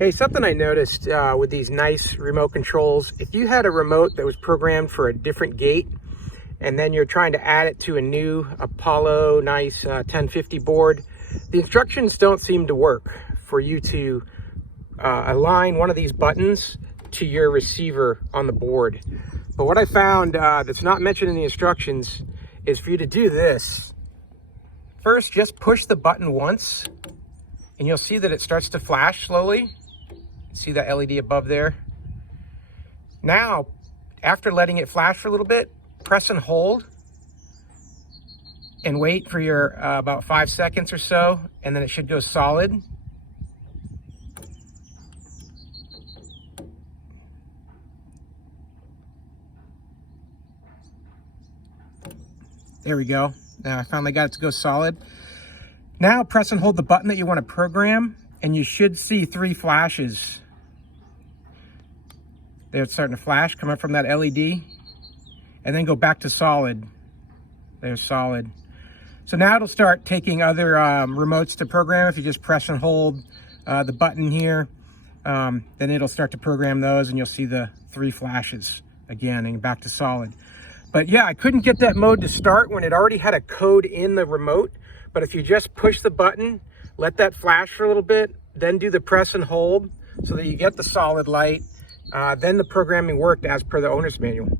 Hey, something I noticed with these Nice remote controls, if you had a remote that was programmed for a different gate, and then you're trying to add it to a new Apollo Nice 1050 board, the instructions don't seem to work for you to align one of these buttons to your receiver on the board. But what I found that's not mentioned in the instructions is for you to do this. First, just push the button once, and you'll see that it starts to flash slowly. See that LED above there? Now, after letting it flash for a little bit, press and hold and wait for your about 5 seconds or so, and then it should go solid. There we go. Now I finally got it to go solid. Now press and hold the button that you want to program, and you should see 3 flashes. There, it's starting to flash, come up from that LED, and then go back to solid. There's solid. So now it'll start taking other remotes to program. If you just press and hold the button here, then it'll start to program those, and you'll see the 3 flashes again, and back to solid. But yeah, I couldn't get that mode to start when it already had a code in the remote. But if you just push the button, let that flash for a little bit, then do the press and hold so that you get the solid light, then the programming worked as per the owner's manual.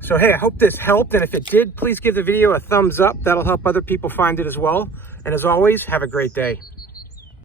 So hey, I hope this helped, and if it did, please give the video a thumbs up. That'll help other people find it as well. And as always, have a great day.